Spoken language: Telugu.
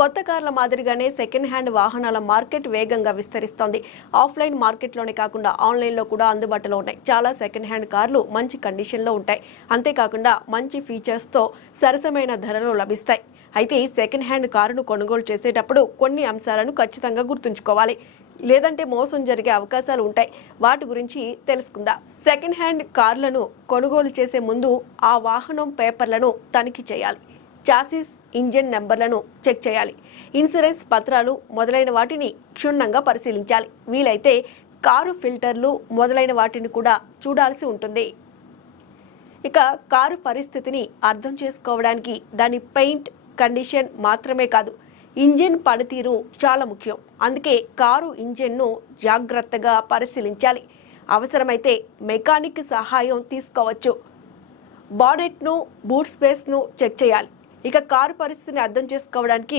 కొత్త కార్ల మాదిరిగానే సెకండ్ హ్యాండ్ వాహనాల మార్కెట్ వేగంగా విస్తరిస్తోంది. ఆఫ్లైన్ మార్కెట్లోనే కాకుండా ఆన్లైన్లో కూడా అందుబాటులో ఉన్నాయి. చాలా సెకండ్ హ్యాండ్ కార్లు మంచి కండిషన్లో ఉంటాయి. అంతేకాకుండా మంచి ఫీచర్స్తో సరసమైన ధరలో లభిస్తాయి. అయితే సెకండ్ హ్యాండ్ కారును కొనుగోలు చేసేటప్పుడు కొన్ని అంశాలను ఖచ్చితంగా గుర్తుంచుకోవాలి. లేదంటే మోసం జరిగే అవకాశాలు ఉంటాయి. వాటి గురించి తెలుసుకుందాం. సెకండ్ హ్యాండ్ కార్లను కొనుగోలు చేసే ముందు ఆ వాహనం పేపర్లను తనిఖీ చేయాలి. చాసిస్, ఇంజిన్ నెంబర్లను చెక్ చేయాలి. ఇన్సూరెన్స్ పత్రాలు మొదలైన వాటిని క్షుణ్ణంగా పరిశీలించాలి. వీలైతే కారు ఫిల్టర్లు మొదలైన వాటిని కూడా చూడాల్సి ఉంటుంది. ఇక కారు పరిస్థితిని అర్థం చేసుకోవడానికి దాని పెయింట్ కండిషన్ మాత్రమే కాదు, ఇంజిన్ పనితీరు చాలా ముఖ్యం. అందుకే కారు ఇంజిన్ను జాగ్రత్తగా పరిశీలించాలి. అవసరమైతే మెకానిక్ సహాయం తీసుకోవచ్చు. బానెట్ను, బూట్ స్పేస్ను చెక్ చేయాలి. ఇక కారు పరిస్థితిని అర్థం చేసుకోవడానికి